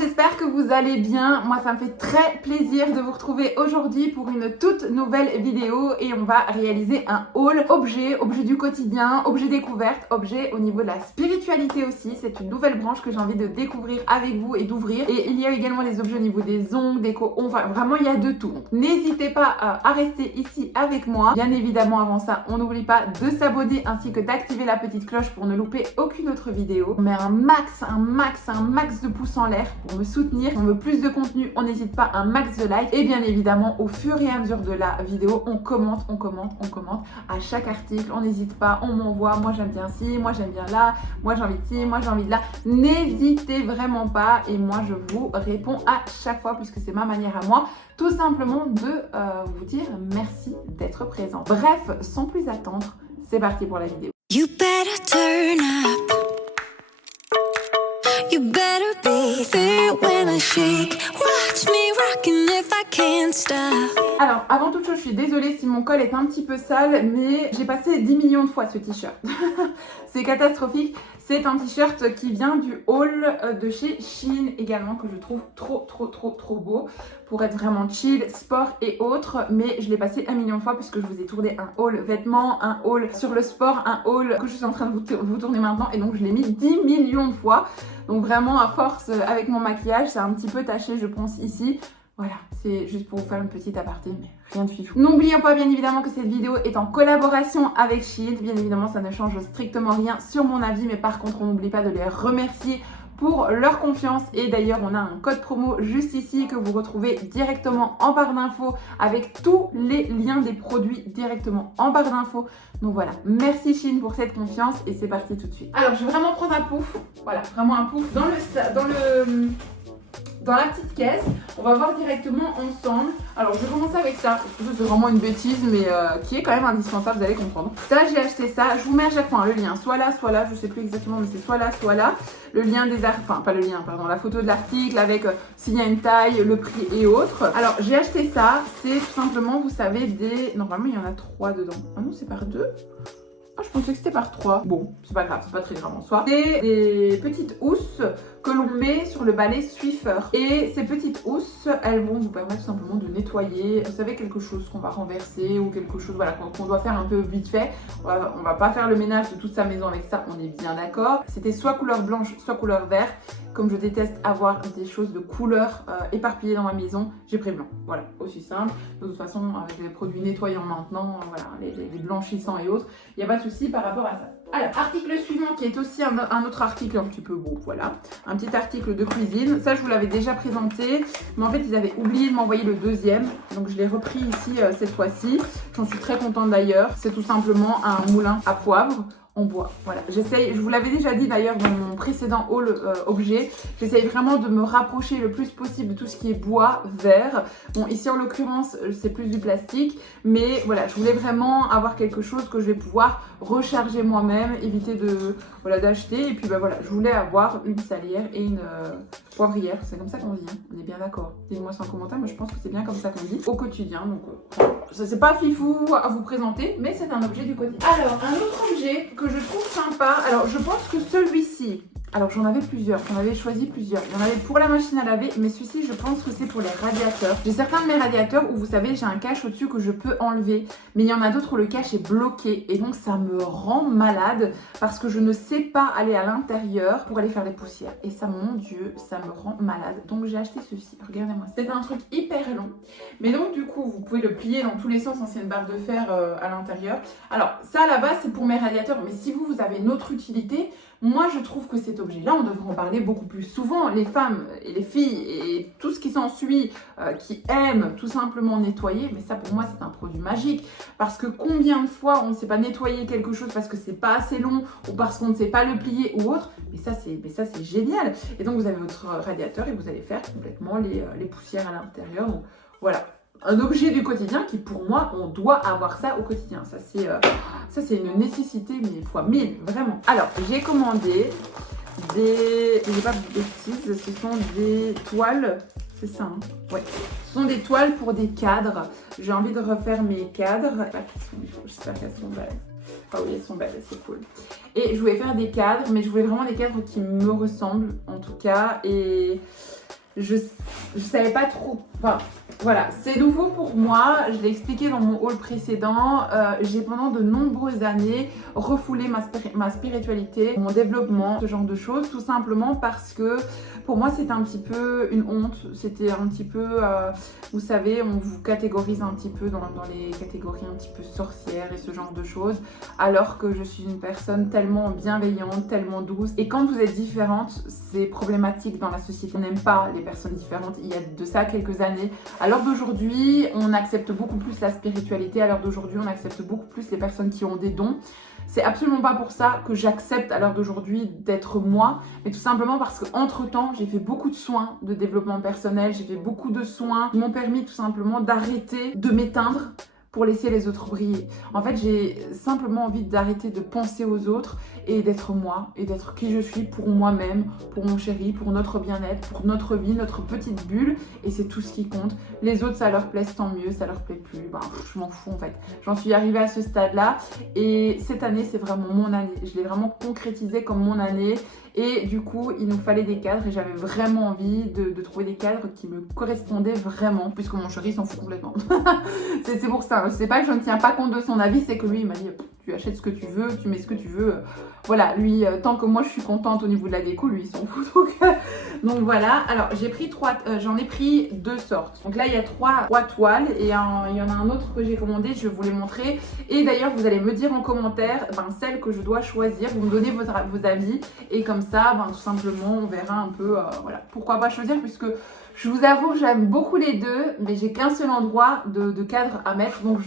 j'espère que vous allez bien. Moi, ça me fait très plaisir de vous retrouver aujourd'hui pour une toute nouvelle vidéo et on va réaliser un haul objet du quotidien, objet découverte, objet au niveau de la spiritualité aussi. C'est une nouvelle branche que j'ai envie de découvrir avec vous et d'ouvrir. Et il y a également des objets au niveau des ongles, des enfin vraiment il y a de tout. Donc, n'hésitez pas à rester ici avec moi. Bien évidemment, avant ça, on n'oublie pas de s'abonner ainsi que d'activer la petite cloche pour ne louper aucune autre vidéo. On met un max de pouces en l'air pour me soutenir. Si on veut plus de contenu, on n'hésite pas, un max de like. Et bien évidemment, au fur et à mesure de la vidéo, on commente à chaque article. On n'hésite pas, on m'envoie, moi j'aime bien ci, moi j'aime bien là, moi j'ai envie de ci, moi j'ai envie de là. N'hésitez vraiment pas et moi je vous réponds à chaque fois puisque c'est ma manière à moi tout simplement de vous dire merci d'être présent. Bref, sans plus attendre, c'est parti pour la vidéo. You better turn up. You better be there when I shake. Watch me rockin' if I can't stop. Alors, avant toute chose, je suis désolée si mon col est un petit peu sale, mais j'ai passé 10 millions de fois ce t-shirt. C'est catastrophique. C'est un t-shirt qui vient du haul de chez Shein également, que je trouve trop beau pour être vraiment chill, sport et autres. Mais je l'ai passé 1 million de fois puisque je vous ai tourné un haul vêtements, un haul sur le sport, un haul que je suis en train de vous tourner maintenant. Et donc je l'ai mis 10 millions de fois. Donc vraiment à force avec mon maquillage, c'est un petit peu taché je pense ici. Voilà, c'est juste pour vous faire une petite aparté, mais rien de fifou. N'oubliez pas bien évidemment que cette vidéo est en collaboration avec Shein. Bien évidemment, ça ne change strictement rien sur mon avis, mais par contre, on n'oublie pas de les remercier pour leur confiance. Et d'ailleurs, on a un code promo juste ici que vous retrouvez directement en barre d'infos avec tous les liens des produits directement en barre d'infos. Donc voilà, merci Shein pour cette confiance et c'est parti tout de suite. Alors, je vais vraiment prendre un pouf. Voilà, vraiment un pouf dans la petite caisse. On va voir directement ensemble. Alors je vais commencer avec ça, c'est vraiment une bêtise mais qui est quand même indispensable, vous allez comprendre. Ça, j'ai acheté ça, je vous mets à chaque fois le lien, soit là, je sais plus exactement mais c'est soit là, le lien des articles, enfin pas le lien, pardon, la photo de l'article avec s'il y a une taille, le prix et autres. Alors j'ai acheté ça, c'est tout simplement, vous savez, normalement il y en a 3 dedans. Ah non, c'est par 2. Je pensais que c'était par 3. Bon, c'est pas grave, c'est pas très grave en soi. C'est des petites housses que l'on met sur le balai Swiffer. Et ces petites housses, elles vont vous permettre tout simplement de nettoyer, vous savez, quelque chose qu'on va renverser ou quelque chose voilà, qu'on doit faire un peu vite fait. On va pas faire le ménage de toute sa maison avec ça, on est bien d'accord. C'était soit couleur blanche, soit couleur verte. Comme je déteste avoir des choses de couleur éparpillées dans ma maison, j'ai pris blanc. Voilà, aussi simple. De toute façon, avec les produits nettoyants maintenant, voilà, les blanchissants et autres, il n'y a pas de souci par rapport à ça. Alors, article suivant qui est aussi un autre article un petit peu beau, voilà. Un petit article de cuisine. Ça, je vous l'avais déjà présenté, mais en fait, ils avaient oublié de m'envoyer le deuxième. Donc, je l'ai repris ici cette fois-ci. J'en suis très contente d'ailleurs. C'est tout simplement un moulin à poivre en bois. Voilà, j'essaye, je vous l'avais déjà dit d'ailleurs dans mon précédent haul objet, j'essaye vraiment de me rapprocher le plus possible de tout ce qui est bois, verre. Bon, ici en l'occurrence, c'est plus du plastique, mais voilà, je voulais vraiment avoir quelque chose que je vais pouvoir recharger moi-même, éviter de d'acheter. Et puis bah voilà, je voulais avoir une salière et une poivrière, c'est comme ça qu'on dit, hein. On est bien d'accord. Dites-moi ça en commentaire, mais je pense que c'est bien comme ça qu'on dit au quotidien. Donc ça c'est pas fifou à vous présenter, mais c'est un objet du quotidien. Alors, un autre objet que je trouve sympa, alors je pense que celui-ci, alors j'en avais plusieurs, j'en avais choisi plusieurs. Il y en avait pour la machine à laver, mais celui-ci je pense que c'est pour les radiateurs. J'ai certains de mes radiateurs où vous savez j'ai un cache au-dessus que je peux enlever, mais il y en a d'autres où le cache est bloqué et donc ça me rend malade parce que je ne sais pas aller à l'intérieur pour aller faire les poussières. Et ça, mon Dieu, ça me rend malade. Donc j'ai acheté ceci, regardez-moi. C'est un truc hyper long, mais donc du coup vous pouvez le plier dans tous les sens, c'est une barre de fer à l'intérieur. Alors ça à la base c'est pour mes radiateurs, mais si vous avez une autre utilité, moi je trouve que cet objet-là, on devrait en parler beaucoup plus souvent. Les femmes et les filles et tout ce qui s'ensuit, qui aiment tout simplement nettoyer, mais ça pour moi c'est un produit magique. Parce que combien de fois on ne sait pas nettoyer quelque chose parce que c'est pas assez long ou parce qu'on ne sait pas le plier ou autre, mais ça c'est génial. Et donc vous avez votre radiateur et vous allez faire complètement les poussières à l'intérieur. Donc voilà. Un objet du quotidien qui pour moi on doit avoir ça au quotidien, ça c'est une nécessité mais fois 1000 vraiment. Alors j'ai commandé je dis pas de bêtises, ce sont des toiles, c'est ça hein, ouais, ce sont des toiles pour des cadres. J'ai envie de refaire mes cadres, j'espère qu'elles sont belles. Ah oui, elles sont belles, c'est cool. Et je voulais faire des cadres, mais je voulais vraiment des cadres qui me ressemblent en tout cas. Et je savais pas trop. Enfin, voilà, c'est nouveau pour moi. Je l'ai expliqué dans mon haul précédent. J'ai pendant de nombreuses années refoulé ma spiritualité, mon développement, ce genre de choses, tout simplement parce que pour moi c'était un petit peu une honte. C'était un petit peu, vous savez, on vous catégorise un petit peu dans les catégories un petit peu sorcières et ce genre de choses, alors que je suis une personne tellement bienveillante, tellement douce. Et quand vous êtes différente, c'est problématique dans la société. On n'aime pas les personnes différentes. Il y a de ça quelques années. À l'heure d'aujourd'hui, on accepte beaucoup plus la spiritualité. À l'heure d'aujourd'hui, on accepte beaucoup plus les personnes qui ont des dons. C'est absolument pas pour ça que j'accepte à l'heure d'aujourd'hui d'être moi, mais tout simplement parce qu'entre-temps, j'ai fait beaucoup de soins de développement personnel, j'ai fait beaucoup de soins qui m'ont permis tout simplement d'arrêter de m'éteindre pour laisser les autres briller. En fait, j'ai simplement envie d'arrêter de penser aux autres et d'être moi, et d'être qui je suis pour moi-même, pour mon chéri, pour notre bien-être, pour notre vie, notre petite bulle, et c'est tout ce qui compte. Les autres, ça leur plaise, tant mieux, ça leur plaît plus, ben, je m'en fous en fait. J'en suis arrivée à ce stade-là, et cette année, c'est vraiment mon année. Je l'ai vraiment concrétisé comme mon année, et du coup, il nous fallait des cadres, et j'avais vraiment envie de trouver des cadres qui me correspondaient vraiment, puisque mon chéri s'en fout complètement. c'est pour ça, c'est pas que je ne tiens pas compte de son avis, c'est que lui, il m'a dit, tu achètes ce que tu veux, tu mets ce que tu veux. Voilà, lui, tant que moi je suis contente au niveau de la déco, lui il s'en fout. Donc voilà, alors j'en ai pris deux sortes. Donc là il y a trois toiles et il y en a un autre que j'ai commandé, je vais vous les montrer. Et d'ailleurs vous allez me dire en commentaire celle que je dois choisir, vous me donnez vos avis. Et comme ça, tout simplement on verra un peu, voilà, pourquoi pas choisir, puisque je vous avoue j'aime beaucoup les deux, mais j'ai qu'un seul endroit de cadre à mettre. Donc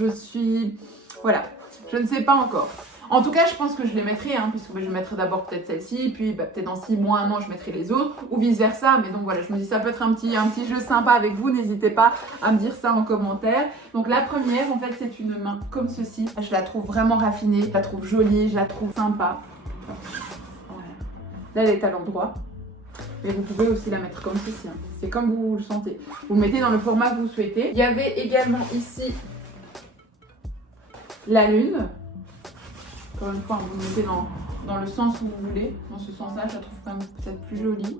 voilà, je ne sais pas encore. En tout cas, je pense que je les mettrai, puisque je mettrai d'abord peut-être celle-ci, puis peut-être dans 6 mois, 1 an, je mettrai les autres, ou vice-versa. Mais donc voilà, je me dis ça peut être un petit jeu sympa avec vous. N'hésitez pas à me dire ça en commentaire. Donc la première, en fait, c'est une main comme ceci. Je la trouve vraiment raffinée, je la trouve jolie, je la trouve sympa. Voilà. Là, elle est à l'endroit. Et vous pouvez aussi la mettre comme ceci. C'est comme vous le sentez. Vous le mettez dans le format que vous souhaitez. Il y avait également ici la lune. Encore une fois, vous mettez dans le sens où vous voulez. Dans ce sens-là, je la trouve quand même peut-être plus jolie.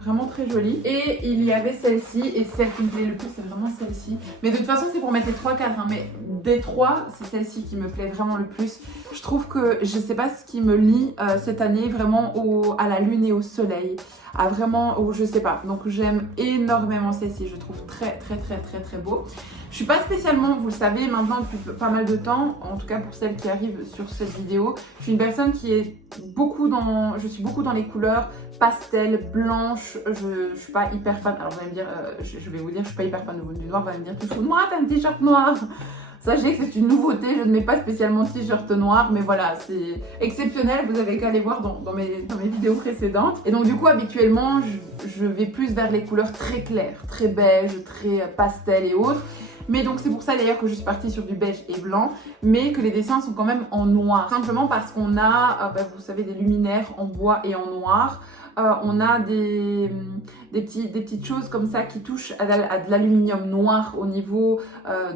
Vraiment très jolie. Et il y avait celle-ci, et celle qui me plaît le plus, c'est vraiment celle-ci. Mais de toute façon, c'est pour mettre les 3 cadres. Mais des 3, c'est celle-ci qui me plaît vraiment le plus. Je trouve que, je sais pas ce qui me lie cette année vraiment à la lune et au soleil. Je sais pas. Donc j'aime énormément celle-ci. Je trouve très beau. Je suis pas spécialement, vous le savez maintenant depuis pas mal de temps, en tout cas pour celles qui arrivent sur cette vidéo, je suis une personne qui est je suis beaucoup dans les couleurs pastel, blanches. Je suis pas hyper fan. Alors vous allez me dire, je vais vous dire, je suis pas hyper fan du noir. Vous allez me dire, tu te fous de moi, t'as un t-shirt noir. Sachez que c'est une nouveauté, je ne mets pas spécialement de t-shirt noir, mais voilà, c'est exceptionnel, vous avez qu'à aller voir dans mes vidéos précédentes. Et donc du coup, habituellement, je vais plus vers les couleurs très claires, très beige, très pastel et autres. Mais donc c'est pour ça d'ailleurs que je suis partie sur du beige et blanc, mais que les dessins sont quand même en noir. Simplement parce qu'on a, vous savez, des luminaires en bois et en noir. On a des petites choses comme ça qui touchent à de l'aluminium noir au niveau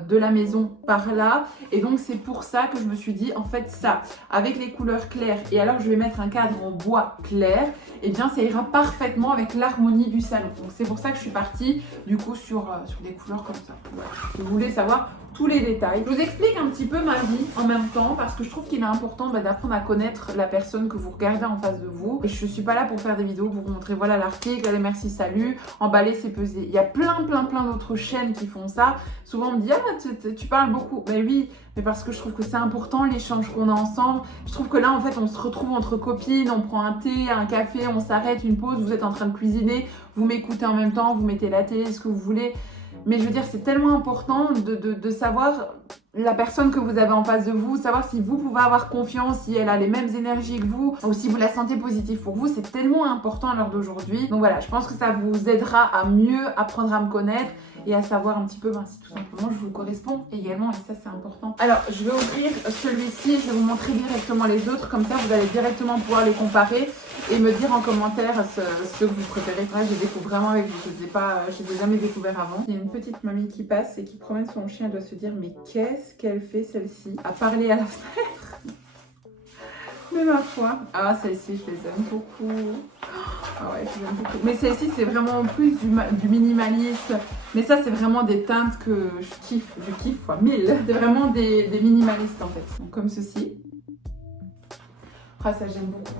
de la maison par là. Et donc c'est pour ça que je me suis dit, en fait ça, avec les couleurs claires, et alors je vais mettre un cadre en bois clair, et bien ça ira parfaitement avec l'harmonie du salon. Donc c'est pour ça que je suis partie du coup sur des couleurs comme ça. Voilà. Si vous voulez savoir tous les détails. Je vous explique un petit peu ma vie en même temps parce que je trouve qu'il est important d'apprendre à connaître la personne que vous regardez en face de vous. Et je suis pas là pour faire des vidéos pour vous montrer voilà l'article, allez merci, salut, emballer c'est peser. Il y a plein d'autres chaînes qui font ça. Souvent on me dit ah tu parles beaucoup. Ben oui, mais parce que je trouve que c'est important l'échange qu'on a ensemble. Je trouve que là en fait on se retrouve entre copines, on prend un thé, un café, on s'arrête, une pause, vous êtes en train de cuisiner, vous m'écoutez en même temps, vous mettez la télé, ce que vous voulez. Mais je veux dire, c'est tellement important de savoir la personne que vous avez en face de vous, savoir si vous pouvez avoir confiance, si elle a les mêmes énergies que vous, ou si vous la sentez positive pour vous. C'est tellement important à l'heure d'aujourd'hui. Donc voilà, je pense que ça vous aidera à mieux apprendre à me connaître et à savoir un petit peu si tout simplement je vous corresponds également, et ça c'est important. Alors je vais ouvrir celui-ci, je vais vous montrer directement les autres, comme ça vous allez directement pouvoir les comparer et me dire en commentaire ce que vous préférez. Là je les découvre vraiment avec vous, je les ai jamais découvert avant. Il y a une petite mamie qui passe et qui promène son chien, elle doit se dire mais qu'est-ce qu'elle fait celle-ci à parler à la fenêtre. Mais ma foi. Ah, celles-ci, je les aime beaucoup. Ah ouais, je les aime beaucoup. Mais celle-ci, c'est vraiment plus du minimaliste. Mais ça, c'est vraiment des teintes que je kiffe fois 1000. C'est vraiment des minimalistes en fait. Donc, comme ceci. Ah, ça, j'aime beaucoup.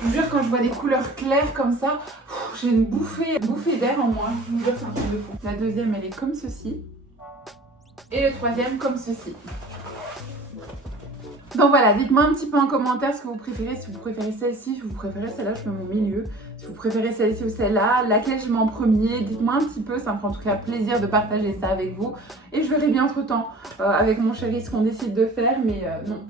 Je vous jure, quand je vois des couleurs claires comme ça, j'ai une bouffée d'air en moi. Je vous jure, c'est un truc de fou. La deuxième, elle est comme ceci. Et le troisième, comme ceci. Donc voilà, dites-moi un petit peu en commentaire ce que vous préférez. Si vous préférez celle-ci, si vous préférez celle-là, je mets mon milieu. Si vous préférez celle-ci ou celle-là, laquelle je mets en premier. Dites-moi un petit peu, ça me fera en tout cas plaisir de partager ça avec vous. Et je verrai bien entre temps avec mon chéri ce qu'on décide de faire. Mais non,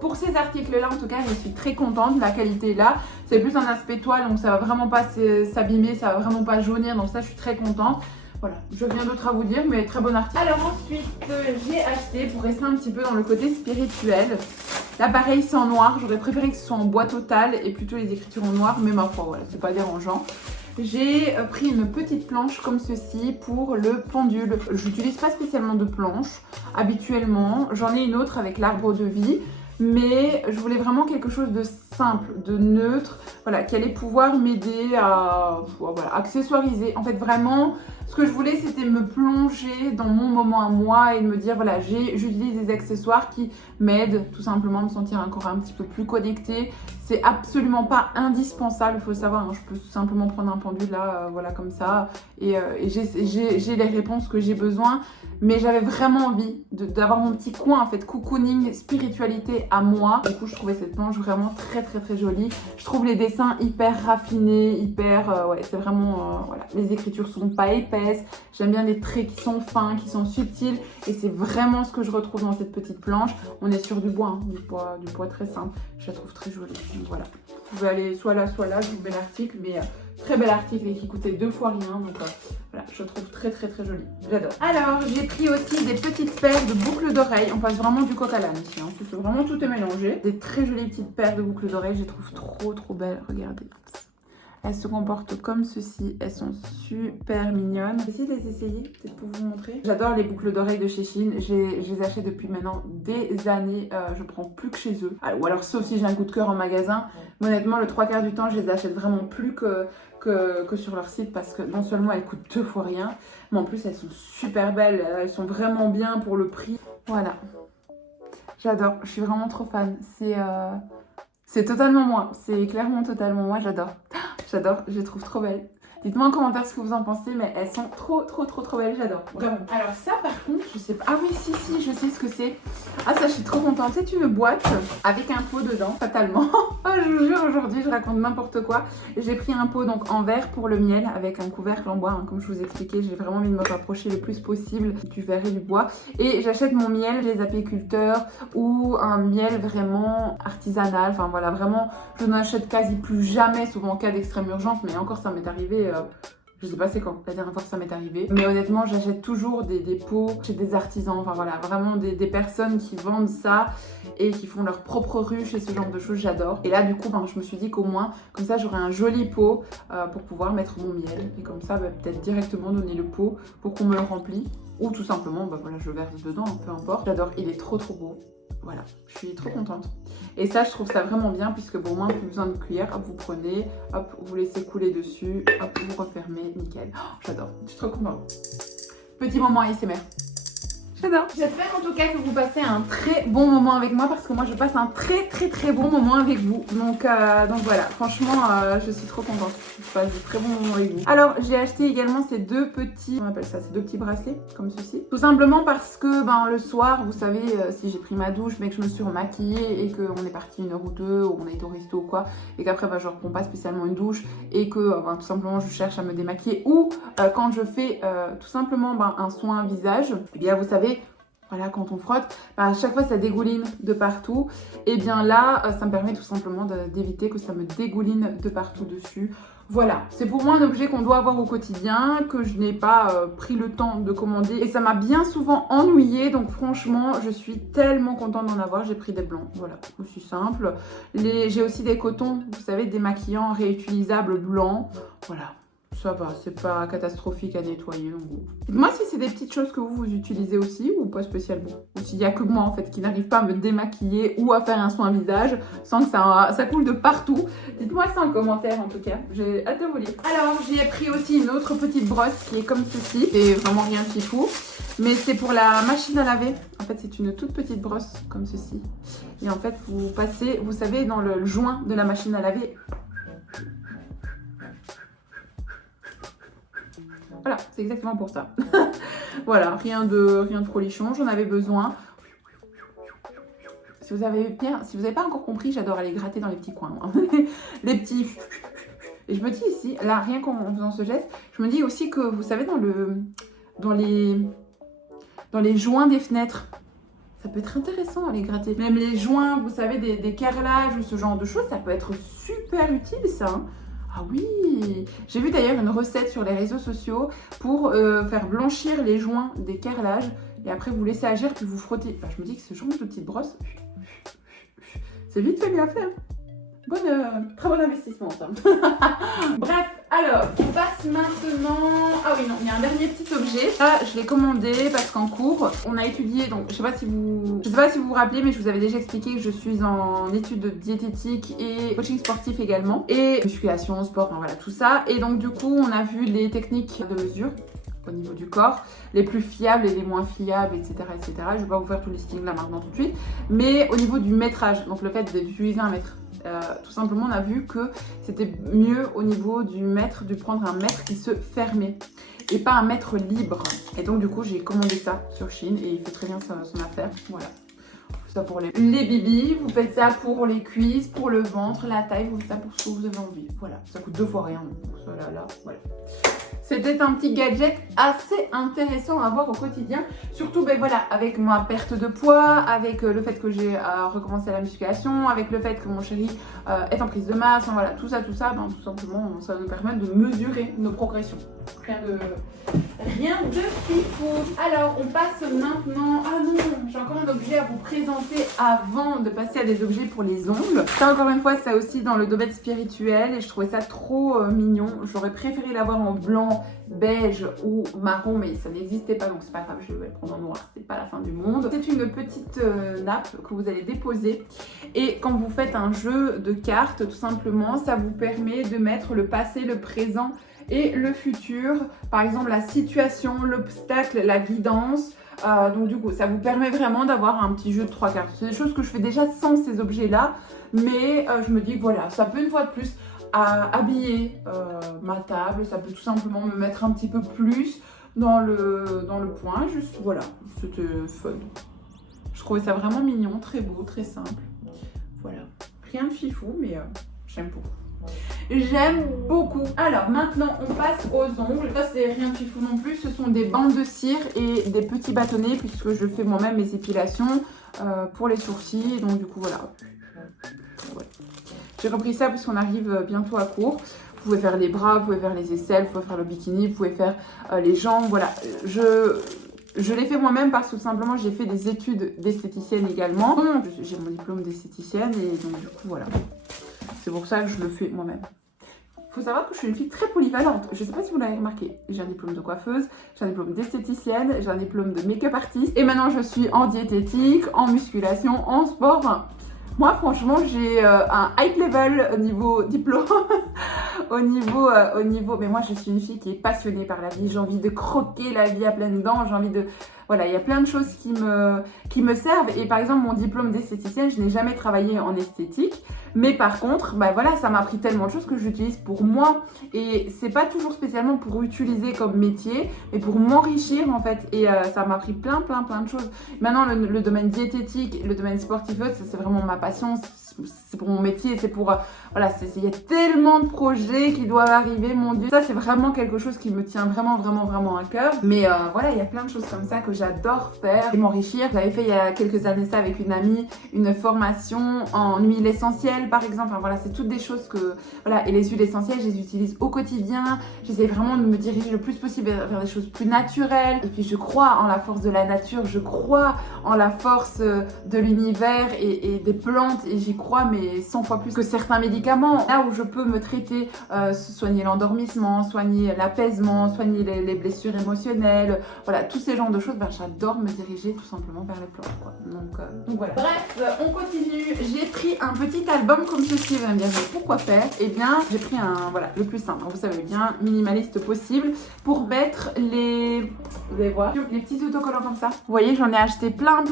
pour ces articles-là, en tout cas, je suis très contente. La qualité est là. C'est plus un aspect toile, donc ça va vraiment pas s'abîmer, ça va vraiment pas jaunir. Donc ça, je suis très contente. Voilà, je viens d'autre à vous dire, mais très bon article. Alors ensuite, j'ai acheté, pour rester un petit peu dans le côté spirituel, là pareil, c'est en noir. J'aurais préféré que ce soit en bois total et plutôt les écritures en noir, mais ma foi, voilà, c'est pas dérangeant. J'ai pris une petite planche comme ceci pour le pendule. Je n'utilise pas spécialement de planche habituellement. J'en ai une autre avec l'arbre de vie. Mais je voulais vraiment quelque chose de simple, de neutre, voilà, qui allait pouvoir m'aider à voilà, accessoiriser. En fait, vraiment, ce que je voulais, c'était me plonger dans mon moment à moi et de me dire, voilà, j'utilise des accessoires qui m'aident tout simplement à me sentir encore un petit peu plus connectée. C'est absolument pas indispensable, il faut le savoir, hein, je peux tout simplement prendre un pendule là, voilà, comme ça, et j'ai les réponses que j'ai besoin. Mais j'avais vraiment envie d'avoir mon petit coin en fait, cocooning, spiritualité à moi. Du coup, je trouvais cette planche vraiment très très très jolie. Je trouve les dessins hyper raffinés, hyper... ouais, c'est vraiment... voilà. Les écritures sont pas épaisses. J'aime bien les traits qui sont fins, qui sont subtils. Et c'est vraiment ce que je retrouve dans cette petite planche. On est sur du bois, hein, du bois très simple. Je la trouve très jolie. Donc voilà. Vous pouvez aller soit là, je vous mets l'article. Mais très bel article et qui coûtait 2 fois rien. Donc voilà, je trouve très très très joli. J'adore. Alors, j'ai pris aussi des petites paires de boucles d'oreilles. On passe vraiment du coq à l'âne ici. Hein. Vraiment tout est mélangé. Des très jolies petites paires de boucles d'oreilles. Je les trouve trop trop belles. Regardez. Elles se comportent comme ceci. Elles sont super mignonnes. Je vais essayer de les essayer, peut-être pour vous montrer. J'adore les boucles d'oreilles de chez Shein. Je les achète depuis maintenant des années. Je prends plus que chez eux. Ou alors sauf si j'ai un coup de cœur en magasin. Mais honnêtement, le 3/4 du temps, je les achète vraiment plus que sur leur site parce que non seulement elles coûtent 2 fois rien, mais en plus elles sont super belles. Elles sont vraiment bien pour le prix. Voilà. J'adore. Je suis vraiment trop fan. C'est totalement moi. C'est clairement totalement moi. J'adore. J'adore, je les trouve trop belles. Dites-moi en commentaire ce que vous en pensez, mais elles sont trop belles, j'adore. Vraiment. Alors ça par contre, je sais pas. Ah oui, si, je sais ce que c'est. Ah ça, je suis trop contente. C'est une boîte avec un pot dedans, fatalement. Oh, je vous jure, aujourd'hui, je raconte n'importe quoi. J'ai pris un pot donc en verre pour le miel, avec un couvercle en bois, hein, comme je vous expliquais. J'ai vraiment envie de me rapprocher le plus possible du verre et du bois. Et j'achète mon miel chez les apiculteurs ou un miel vraiment artisanal. Enfin voilà, vraiment, je n'achète quasi plus jamais, sauf en cas d'extrême urgence, mais encore ça m'est arrivé... je sais pas c'est quand, la dernière fois que ça m'est arrivé. Mais honnêtement, j'achète toujours des pots chez des artisans. Enfin voilà, vraiment des personnes qui vendent ça et qui font leur propre ruche et ce genre de choses, j'adore. Et là, du coup, je me suis dit qu'au moins, comme ça, j'aurai un joli pot pour pouvoir mettre mon miel. Et comme ça, peut-être directement donner le pot pour qu'on me le remplisse. Ou tout simplement, voilà, je verse dedans, peu importe. J'adore, il est trop beau. Voilà, je suis trop contente. Et ça, je trouve ça vraiment bien puisque au moins, plus besoin de cuillère. Hop, vous prenez, hop, vous laissez couler dessus, hop, vous refermez, nickel. Oh, j'adore, je suis trop contente. Petit moment ASMR. J'adore. J'espère en tout cas que vous passez un très bon moment avec moi parce que moi je passe un très bon moment avec vous. Donc voilà, franchement je suis trop contente. Je passe de très bons moments avec vous. Alors j'ai acheté également ces deux petits, on appelle ça, ces deux petits bracelets comme ceci. Tout simplement parce que le soir, vous savez, si j'ai pris ma douche mais que je me suis remaquillée et qu'on est parti 1 heure ou 2 ou on a été au resto ou quoi et qu'après je reprends pas spécialement une douche et que tout simplement je cherche à me démaquiller ou quand je fais tout simplement un soin visage, et bien vous savez, voilà, quand on frotte, à chaque fois ça dégouline de partout. Et bien là, ça me permet tout simplement d'éviter que ça me dégouline de partout dessus. Voilà, c'est pour moi un objet qu'on doit avoir au quotidien, que je n'ai pas pris le temps de commander. Et ça m'a bien souvent ennuyée, donc franchement, je suis tellement contente d'en avoir. J'ai pris des blancs, voilà, aussi simple. J'ai aussi des cotons, vous savez, démaquillants réutilisables blancs. Voilà. Ça va, c'est pas catastrophique à nettoyer. Donc dites-moi si c'est des petites choses que vous utilisez aussi ou pas spécialement. Ou s'il y a que moi en fait qui n'arrive pas à me démaquiller ou à faire un soin visage sans que ça coule de partout. Dites-moi ça en commentaire en tout cas. J'ai hâte de vous lire. Alors j'ai pris aussi une autre petite brosse qui est comme ceci. C'est vraiment rien de fifou. Mais c'est pour la machine à laver. En fait c'est une toute petite brosse comme ceci. Et en fait vous passez, vous savez, dans le joint de la machine à laver. Voilà, c'est exactement pour ça. Voilà, rien de folichon, j'en avais besoin. Si vous n'avez pas encore compris, j'adore aller gratter dans les petits coins. Hein. Les petits... Et je me dis ici, là, rien qu'en faisant ce geste, je me dis aussi que, vous savez, dans les joints des fenêtres, ça peut être intéressant à les gratter. Même les joints, vous savez, des carrelages ou ce genre de choses, ça peut être super utile, ça. Hein. Ah oui, j'ai vu d'ailleurs une recette sur les réseaux sociaux pour faire blanchir les joints des carrelages et après vous laissez agir puis vous frottez. Enfin, je me dis que ce genre de petite brosse, c'est vite fait bien fait. Très bon investissement ça. Bref, alors on passe maintenant... Ah oui non, il y a un dernier petit objet. Ça je l'ai commandé parce qu'en cours on a étudié, donc je sais pas si vous vous rappelez, mais je vous avais déjà expliqué que je suis en études de diététique et coaching sportif également. Et musculation, sport, enfin voilà tout ça. Et donc du coup on a vu les techniques de mesure au niveau du corps, les plus fiables et les moins fiables, etc. etc. Je vais pas vous faire tout le listing là maintenant tout de suite. Mais au niveau du métrage, donc le fait d'utiliser un mètre. Tout simplement on a vu que c'était mieux au niveau du mètre de prendre un mètre qui se fermait et pas un mètre libre. Et donc du coup j'ai commandé ça sur Shein et il fait très bien son affaire. Voilà. Ça pour les bibis, vous faites ça pour les cuisses, pour le ventre, la taille, vous faites ça pour ce que vous avez envie. Voilà, ça coûte 2 fois rien. Donc ça là, voilà. C'était un petit gadget assez intéressant à voir au quotidien. Surtout, ben voilà, avec ma perte de poids, avec le fait que j'ai recommencé la musculation, avec le fait que mon chéri est en prise de masse, enfin, voilà, tout ça, ben, tout simplement, ça va nous permettre de mesurer nos progressions. Rien de fifou. Alors, on passe maintenant... Ah non, j'ai encore un objet à vous présenter avant de passer à des objets pour les ongles. Ça, encore une fois, c'est aussi dans le domaine spirituel et je trouvais ça trop mignon. J'aurais préféré l'avoir en blanc, beige ou marron, mais ça n'existait pas, donc c'est pas grave, je vais le prendre en noir, c'est pas la fin du monde. C'est une petite nappe que vous allez déposer et quand vous faites un jeu de cartes, tout simplement, ça vous permet de mettre le passé, le présent et le futur, par exemple la situation, l'obstacle, la guidance. Donc du coup ça vous permet vraiment d'avoir un petit jeu de 3 cartes. C'est des choses que je fais déjà sans ces objets là, mais je me dis que voilà, ça peut une fois de plus habiller ma table, ça peut tout simplement me mettre un petit peu plus dans le point, juste voilà, c'était fun. Je trouvais ça vraiment mignon, très beau, très simple, voilà, rien de fifou mais j'aime beaucoup. J'aime beaucoup. Alors maintenant on passe aux ongles. Ça c'est rien de fifou non plus. Ce sont des bandes de cire et des petits bâtonnets puisque je fais moi-même mes épilations pour les sourcils. Donc du coup voilà. Ouais. J'ai repris ça parce qu'on arrive bientôt à court. Vous pouvez faire les bras, vous pouvez faire les aisselles, vous pouvez faire le bikini, vous pouvez faire les jambes. Voilà. Je l'ai fait moi-même parce que tout simplement j'ai fait des études d'esthéticienne également. J'ai mon diplôme d'esthéticienne et donc du coup voilà. C'est pour ça que je le fais moi-même. Il faut savoir que je suis une fille très polyvalente. Je ne sais pas si vous l'avez remarqué. J'ai un diplôme de coiffeuse, j'ai un diplôme d'esthéticienne, j'ai un diplôme de make-up artiste. Et maintenant, je suis en diététique, en musculation, en sport. Moi, franchement, j'ai un high level au niveau diplôme. au niveau... Mais moi, je suis une fille qui est passionnée par la vie. J'ai envie de croquer la vie à pleines dents. J'ai envie de... Voilà, il y a plein de choses qui me servent. Et par exemple, mon diplôme d'esthéticienne, je n'ai jamais travaillé en esthétique. Mais par contre, bah voilà, ça m'a appris tellement de choses que j'utilise pour moi. Et c'est pas toujours spécialement pour utiliser comme métier, mais pour m'enrichir en fait. Et ça m'a appris plein de choses. Maintenant, le domaine diététique, le domaine sportif, ça c'est vraiment ma passion. C'est pour mon métier, c'est pour... voilà, il y a tellement de projets qui doivent arriver, mon Dieu. Ça, c'est vraiment quelque chose qui me tient vraiment à cœur. Mais voilà, il y a plein de choses comme ça que j'adore faire et m'enrichir. J'avais fait il y a quelques années ça avec une amie, une formation en huile essentielle, par exemple. Enfin voilà, c'est toutes des choses que... Voilà, et les huiles essentielles, je les utilise au quotidien. J'essaie vraiment de me diriger le plus possible vers des choses plus naturelles. Et puis, je crois en la force de la nature. Je crois en la force de l'univers et des plantes. Et j'y crois, mais 100 fois plus que certains médicaments. Là où je peux me traiter, soigner l'endormissement, soigner l'apaisement, soigner les blessures émotionnelles, voilà, tous ces genres de choses, ben, j'adore me diriger tout simplement vers les plantes, quoi. Donc voilà. Bref, on continue. J'ai pris un petit album comme ceci. Vous allez me dire, mais pourquoi faire? Eh bien, j'ai pris voilà, le plus simple, vous savez bien, minimaliste possible, pour mettre vous allez voir, les petits autocollants comme ça. Vous voyez, j'en ai acheté plein.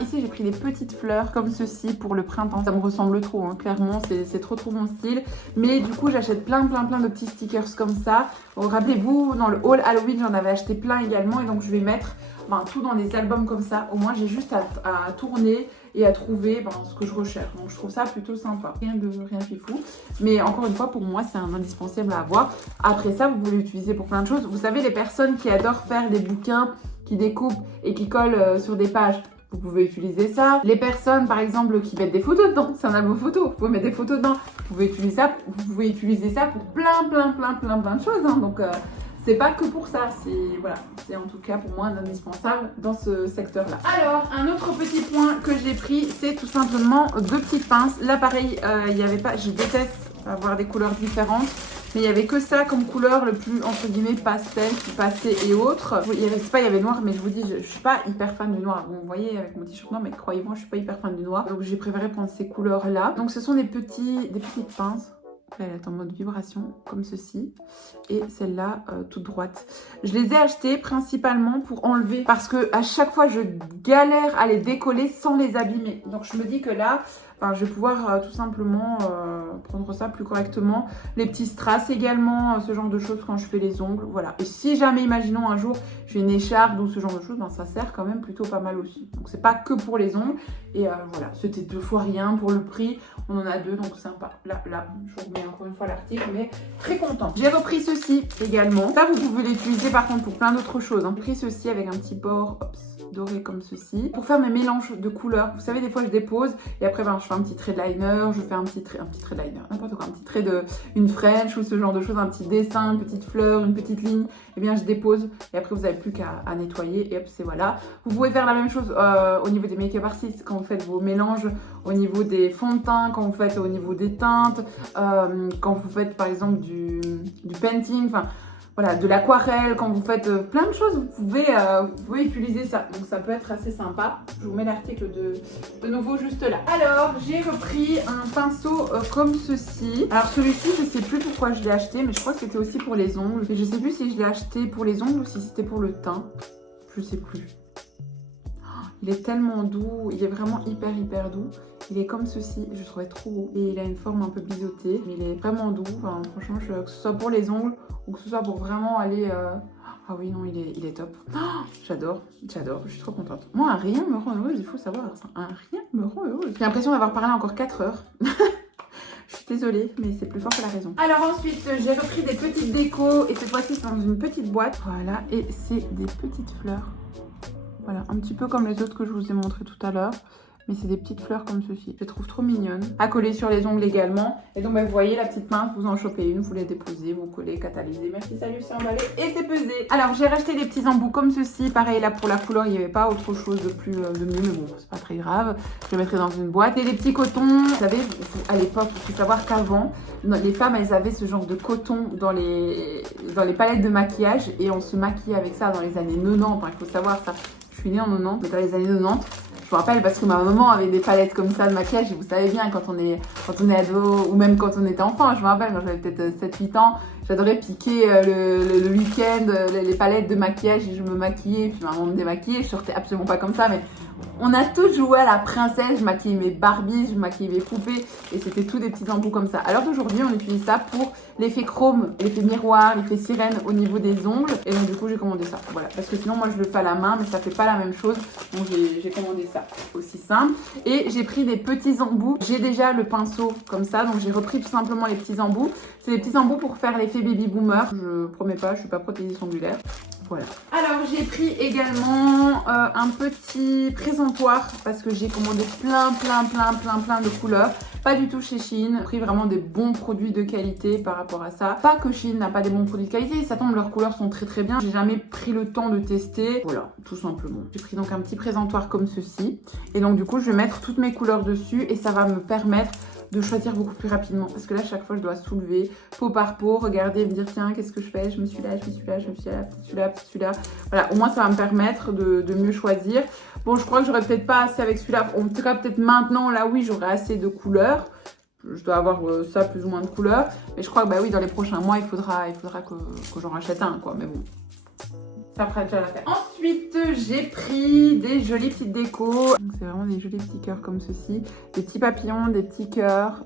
Ici, j'ai pris des petites fleurs comme ceci pour le printemps. Ça me ressemble trop, hein, clairement, c'est trop mon style. Mais du coup, j'achète plein de petits stickers comme ça. Rappelez-vous, dans le haul Halloween, j'en avais acheté plein également. Et donc, je vais mettre tout dans des albums comme ça. Au moins, j'ai juste à tourner et à trouver ce que je recherche. Donc, je trouve ça plutôt sympa. Rien fifou. Mais encore une fois, pour moi, c'est un indispensable à avoir. Après ça, vous pouvez l'utiliser pour plein de choses. Vous savez, les personnes qui adorent faire des bouquins, qui découpent et qui collent sur des pages, vous pouvez utiliser ça. Les personnes, par exemple, qui mettent des photos dedans, c'est un album photo, vous pouvez mettre des photos dedans. Vous pouvez utiliser ça pour plein de choses. Hein. Donc, c'est pas que pour ça, c'est en tout cas pour moi un indispensable dans ce secteur-là. Alors, un autre petit point que j'ai pris, c'est tout simplement 2 petites pinces. Là, pareil, il n'y avait pas, je déteste avoir des couleurs différentes, mais il n'y avait que ça comme couleur le plus, entre guillemets, pastel, qui passait et autres. Il y avait noir, mais je vous dis, je suis pas hyper fan du noir. Vous voyez avec mon t-shirt noir, mais croyez-moi, je suis pas hyper fan du noir. Donc, j'ai préféré prendre ces couleurs-là. Donc, ce sont des petites pinces. Elle est en mode vibration, comme ceci. Et celle-là, toute droite. Je les ai achetées principalement pour enlever. Parce que à chaque fois, je galère à les décoller sans les abîmer. Donc, je me dis que là, je vais pouvoir tout simplement prendre ça plus correctement. Les petits strass également, ce genre de choses quand je fais les ongles. Voilà. Et si jamais, imaginons un jour, j'ai une écharpe ou ce genre de choses, ça sert quand même plutôt pas mal aussi. Donc, c'est pas que pour les ongles. Et voilà, c'était 2 fois rien pour le prix. On en a 2, donc sympa. Là, je vous remets encore une fois l'article, mais très contente. J'ai repris ceci également. Ça, vous pouvez l'utiliser par contre pour plein d'autres choses. J'ai pris ceci avec un petit bord doré comme ceci. Pour faire mes mélanges de couleurs, vous savez, des fois je dépose et après je fais un petit trait de liner, je fais un petit trait de liner, n'importe quoi, un petit trait une French ou ce genre de choses, un petit dessin, une petite fleur, une petite ligne. Et bien je dépose et après vous n'avez plus qu'à nettoyer et hop, c'est voilà. Vous pouvez faire la même chose au niveau des make-up artists quand vous faites vos mélanges, au niveau des fonds de teint, quand vous faites au niveau des teintes, quand vous faites par exemple du painting, voilà, de l'aquarelle, quand vous faites plein de choses, vous pouvez utiliser ça. Donc ça peut être assez sympa. Je vous mets l'article de nouveau juste là. Alors, j'ai repris un pinceau comme ceci. Alors celui-ci, je sais plus pourquoi je l'ai acheté, mais je crois que c'était aussi pour les ongles. Et je sais plus si je l'ai acheté pour les ongles ou si c'était pour le teint. Je sais plus. Il est tellement doux, il est vraiment hyper doux. Il est comme ceci, je le trouvais trop beau. Et il a une forme un peu biseautée, mais il est vraiment doux. Franchement, que ce soit pour les ongles ou que ce soit pour vraiment aller... Ah oui, non, il est top. Oh, j'adore, je suis trop contente. Moi, un rien me rend heureuse, il faut savoir ça. Un rien me rend heureuse. J'ai l'impression d'avoir parlé encore 4 heures. Je suis désolée, mais c'est plus fort que la raison. Alors ensuite, j'ai repris des petites décos et cette fois-ci, c'est dans une petite boîte. Voilà, et c'est des petites fleurs. Voilà, un petit peu comme les autres que je vous ai montré tout à l'heure. Mais c'est des petites fleurs comme ceci. Je les trouve trop mignonnes. À coller sur les ongles également. Et donc, vous voyez la petite pince, vous en chopez une, vous les déposez, vous collez, catalysez. Merci, salut, c'est emballé et c'est pesé. Alors, j'ai racheté des petits embouts comme ceci. Pareil, là, pour la couleur, il n'y avait pas autre chose de mieux. Mais bon, c'est pas très grave. Je les mettrai dans une boîte. Et des petits cotons. Vous savez, à l'époque, il faut savoir qu'avant, les femmes, elles avaient ce genre de coton dans les palettes de maquillage. Et on se maquillait avec ça dans les années 90. Il faut savoir ça. Je suis née en 90, mais dans les années 90. Je me rappelle parce que ma maman avait des palettes comme ça de maquillage et vous savez bien quand on est ado ou même quand on était enfant, je me rappelle quand j'avais peut-être 7-8 ans, j'adorais piquer le week-end les palettes de maquillage et je me maquillais, puis maman me démaquillait, je sortais absolument pas comme ça mais on a tous joué à la princesse, je maquillais mes Barbies, je maquillais mes poupées et c'était tous des petits embouts comme ça. Alors d'aujourd'hui on utilise ça pour l'effet chrome, l'effet miroir, l'effet sirène au niveau des ongles et donc du coup j'ai commandé ça, voilà, parce que sinon moi je le fais à la main mais ça fait pas la même chose donc j'ai commandé ça, aussi simple. Et j'ai pris des petits embouts, j'ai déjà le pinceau comme ça donc j'ai repris tout simplement les petits embouts. C'est des petits embouts pour faire l'effet baby boomer. Je promets pas, je suis pas prothésiste ongulaire. Voilà. Alors j'ai pris également un petit présentoir parce que j'ai commandé plein de couleurs. Pas du tout chez Shein. J'ai pris vraiment des bons produits de qualité par rapport à ça. Pas que Shein n'a pas des bons produits de qualité, ça tombe, leurs couleurs sont très bien. J'ai jamais pris le temps de tester. Voilà, tout simplement. J'ai pris donc un petit présentoir comme ceci. Et donc du coup je vais mettre toutes mes couleurs dessus et ça va me permettre de choisir beaucoup plus rapidement parce que là chaque fois je dois soulever peau par peau, regarder et me dire tiens qu'est-ce que je fais, je me suis là, celui-là. Voilà, au moins ça va me permettre de mieux choisir. Bon, je crois que j'aurais peut-être pas assez avec celui-là, en tout cas peut-être maintenant là oui j'aurai assez de couleurs. Je dois avoir ça plus ou moins de couleurs, mais je crois que bah oui dans les prochains mois il faudra que j'en rachète un quoi, mais bon. Ça fera déjà l'affaire. Ensuite, j'ai pris des jolies petites décos. C'est vraiment des jolis petits cœurs comme ceci. Des petits papillons, des petits cœurs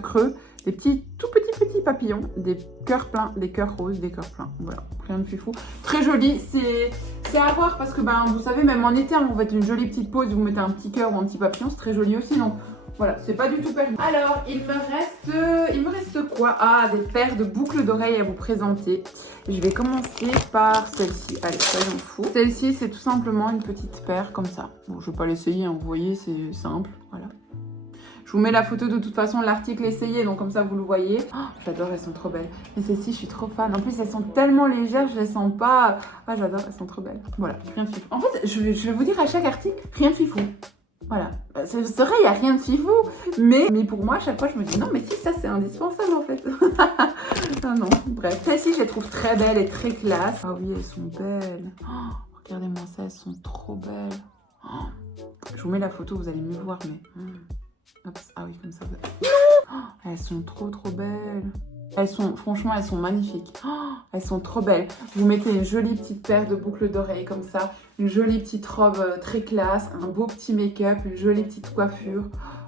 creux, des petits, tout petits papillons, des cœurs pleins, des cœurs roses, des cœurs pleins. Voilà, rien de plus fou. Très joli. C'est à voir parce que ben, vous savez, même en été, vous faites une jolie petite pose, vous mettez un petit cœur ou un petit papillon, c'est très joli aussi. Donc voilà, c'est pas du tout perdu. Alors, il me reste quoi? Ah, des paires de boucles d'oreilles à vous présenter. Je vais commencer par celle-ci. Allez, soyons fous. Celle-ci, c'est tout simplement une petite paire comme ça. Bon, je vais pas l'essayer, hein, vous voyez, c'est simple. Voilà. Je vous mets la photo de toute façon, l'article essayé, donc comme ça vous le voyez. Oh, j'adore, elles sont trop belles. Et celles-ci, je suis trop fan. En plus, elles sont tellement légères, je les sens pas. Ah, j'adore, elles sont trop belles. Voilà, rien de fifou. En fait, je vais vous dire à chaque article, rien de fifou. Voilà, c'est vrai, il n'y a rien de fifou, mais pour moi, à chaque fois, je me dis non, mais si, ça, c'est indispensable en fait. Ah non, bref. Celles-ci, je les trouve très belles et très classe. Ah oui, elles sont belles. Oh, regardez-moi ça, elles sont trop belles. Oh, je vous mets la photo, vous allez mieux voir, mais... Hop, ah oui, comme ça. Oh, elles sont trop belles. Franchement, elles sont magnifiques. Oh, elles sont trop belles. Vous mettez une jolie petite paire de boucles d'oreilles comme ça, une jolie petite robe très classe, un beau petit make-up, une jolie petite coiffure.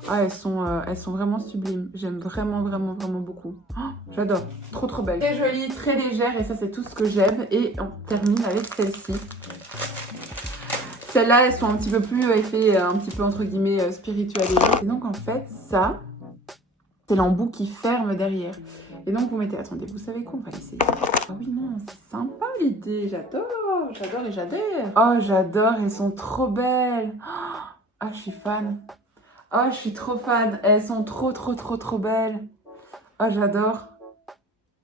Ah, elles sont vraiment sublimes. J'aime vraiment beaucoup. Oh, j'adore. Trop belles. Très jolies, très légères et ça, c'est tout ce que j'aime. Et on termine avec celle-ci. Celles-là, elles sont un petit peu plus effet, un petit peu entre guillemets spiritualisées. Et donc, en fait, ça, c'est l'embout qui ferme derrière. Et donc vous mettez, attendez, vous savez quoi, on va essayer. Ah oui, non, c'est sympa l'idée, j'adore et j'adhère. Oh, j'adore, elles sont trop belles. Ah, je suis fan. Oh, je suis trop fan, elles sont trop belles. Oh, j'adore.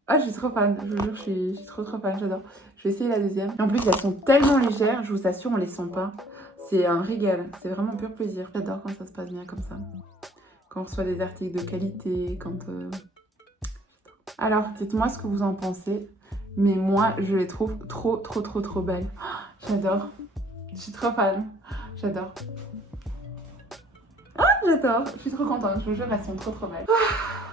Ah, je suis trop fan, je vous jure, je suis trop fan, j'adore. Je vais essayer la deuxième. Et en plus, elles sont tellement légères, je vous assure, on les sent pas. C'est un régal, c'est vraiment pur plaisir. J'adore quand ça se passe bien comme ça. Quand on reçoit des articles de qualité, quand... Alors, dites-moi ce que vous en pensez. Mais moi, je les trouve trop belles. Oh, j'adore. Je suis trop fan. J'adore. Ah, j'adore. Je suis trop contente. Je vous jure, elles sont trop belles.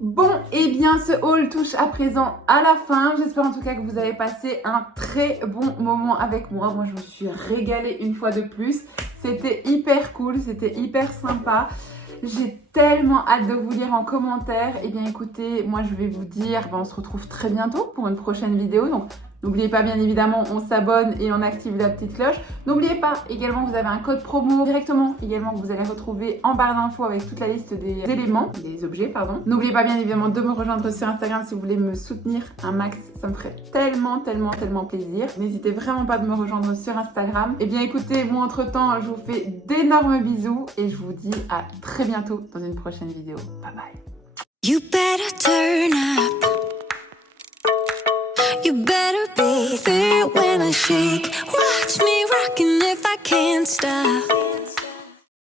Bon, et bien, ce haul touche à présent à la fin. J'espère en tout cas que vous avez passé un très bon moment avec moi. Moi, je me suis régalée une fois de plus. C'était hyper cool. C'était hyper sympa. J'ai tellement hâte de vous lire en commentaire. Eh bien écoutez, moi je vais vous dire, on se retrouve très bientôt pour une prochaine vidéo. Donc n'oubliez pas bien évidemment, on s'abonne et on active la petite cloche. N'oubliez pas également que vous avez un code promo directement également que vous allez retrouver en barre d'infos avec toute la liste des éléments, des objets pardon. N'oubliez pas bien évidemment de me rejoindre sur Instagram si vous voulez me soutenir un max. Ça me ferait tellement plaisir. N'hésitez vraiment pas de me rejoindre sur Instagram. Et bien écoutez, moi entre temps, je vous fais d'énormes bisous et je vous dis à très bientôt dans une prochaine vidéo. Bye bye. You better turn up. You better be there when I shake. Watch me rocking if I can't stop.